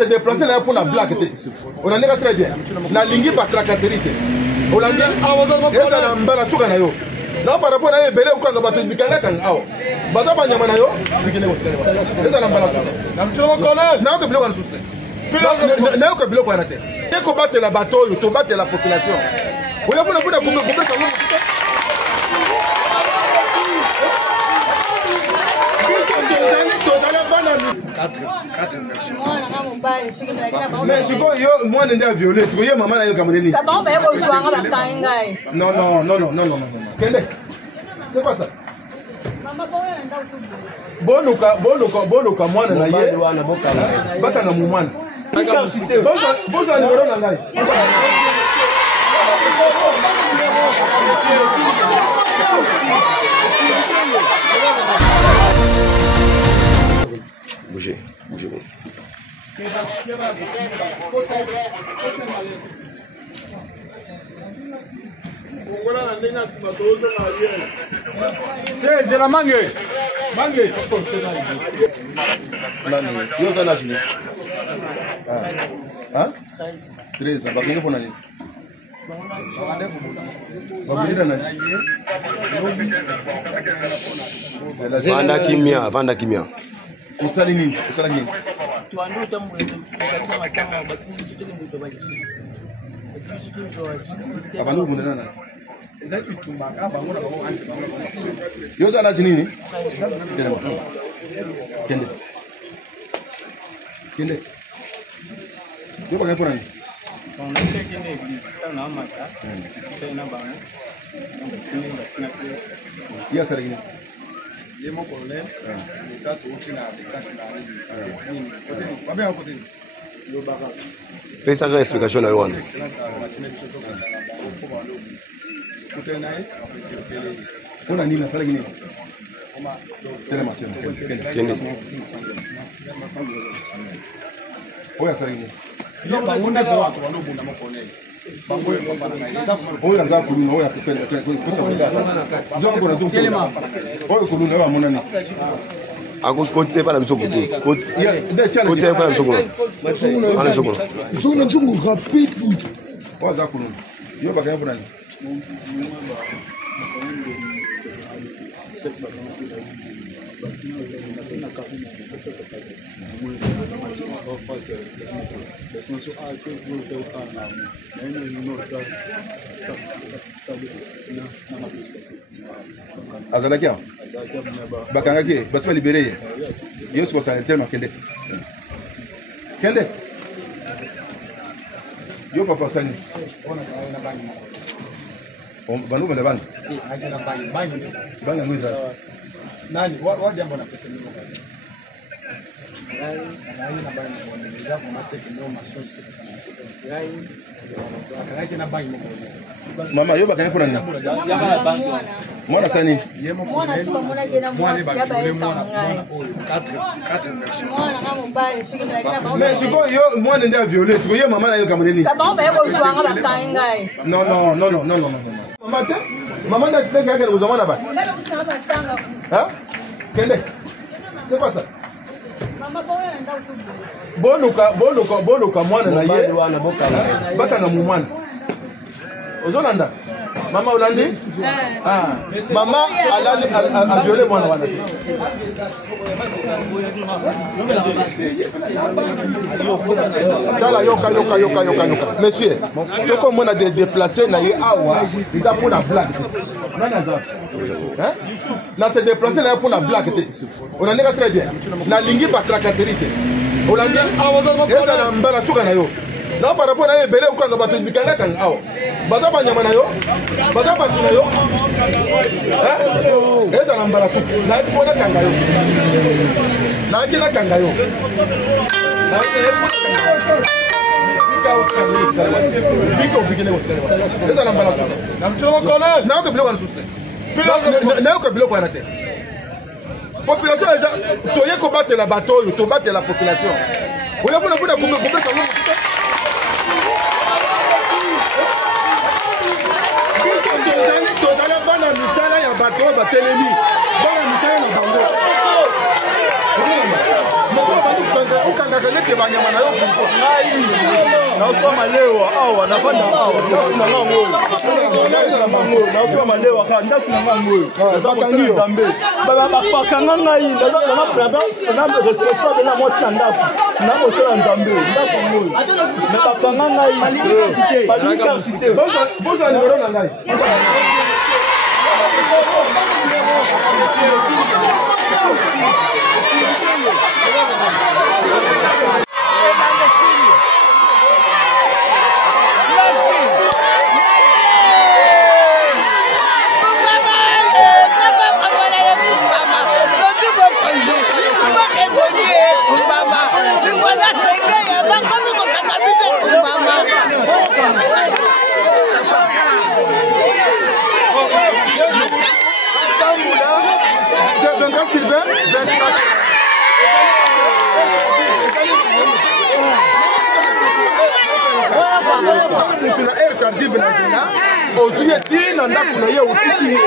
se déplacer là pour la blague. On en est très bien. La ligne pas tracatérité. On a dit, et ça l'emballa tout à yo. Non, par rapport à Belé ou quand on va te dire qu'un ao. Bata Banyamanayo, et ça l'emballa. Non, que bloc en soutien. Non, que bloc en athée. Et qu'on batte la bateau, tu battes la population. Oui, on a coupé. Mais si moi je suis violé, si je maman est comme Nelly. Non. C'est quoi ça? Boloka, moi na ye. Bata na mumana. Boza numéro na ngai. Bougez. C'est de la mangue. Hein? 13, ça va gagner pour l'année. Vanda kimia. Usalini. Yo sana nini? Kende. Yo pakai apa nani? Iya sering ini. Dia mau kolem, kita tuh cina bisa kita ini. Tapi aku tuh, lo bakal. Pensa que a explicação é onde? Una nina sala gini. Telema. Kende. Oya sala gini. Dia bangun deh kalau aku anu bunda mau kolem. Bangun yang apa nanya? Oya za kuluna, oya kupenda. Zongo na zongo. Oya kuluna wa monani. Ako kote pa na biso kote. Kote pa na biso kote. Ana biso kote. Zona zungu rapide. Oya za kuluna. Yo bakaya por nani. Azalaki a bakangaki basi ba libéré yo siko sanitaire makende kende yo papa sani banu bana bana bana ngwiza nani wa jambo na pesa nyingi mama yo bakanya kuna nini mwana sani mais si yo mwana ndia violé si yo mama na yo comme nini non mama te maman n'a pas qu'à vous en là-bas. Hein? Kende? C'est quoi ça? Boloka mwana na ye. Bata na mumana. Ozolanda. Maman Hollandi? Ah. Maman a violé mwana wana. Tala yoka. Monsieur, ce qu'on m'a déplacé na ye awa, c'est pour la blague. Hein? Na se déplacer là pour la blague. On en est très bien. Na lingi pas tracatérité. Hollandi, et ça l'emballa tout à yo. Non, par rapport à Belé ou quand on va te dire qu'un ao. Bata Banyamanayo, Bata Banyamanayo. Hein? Et ça l'emballa tout. Na pour la kangayo. Na qui la kangayo. Population tu combattre la bateau, tu combattre la population. Oui, olobaka nete banyama na yo nasoma lewa awa navanda awa ndako na ngango nasoma lewa ka ndako na ngango nzambe bakanga ngai na responsable na mwasi na ndako na mosala nzambe ndako ngo na bakanga ngai balikapsite bozwa nimero na ngai mutu na air tardive na zina ozwi eti na ndako na ye osiki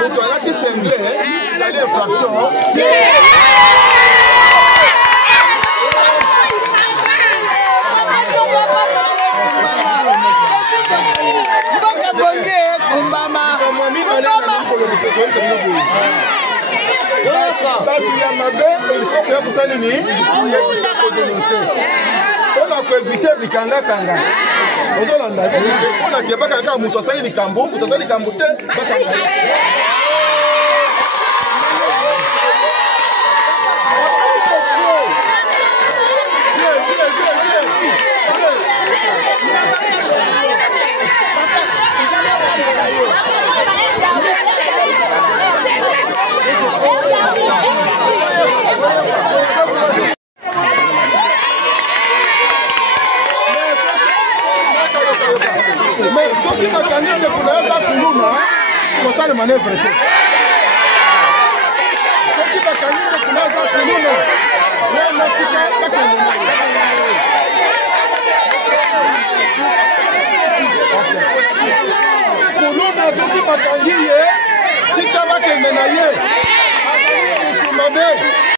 mutu alati sengle ezali infraction batu ya mabe ilifo ya kusali ni yebisa kodononse mpona koevite likangakanga ozolanda mpona ke bakanga mutu asali likambo mutu asali likambo te bakanga soki bakangi ndeko na yo za kuluna kosala manevre te soki bakangi ndeko na yo za kuluna ye nasika bakende kuluna soki bakangi ye tika bakende na ye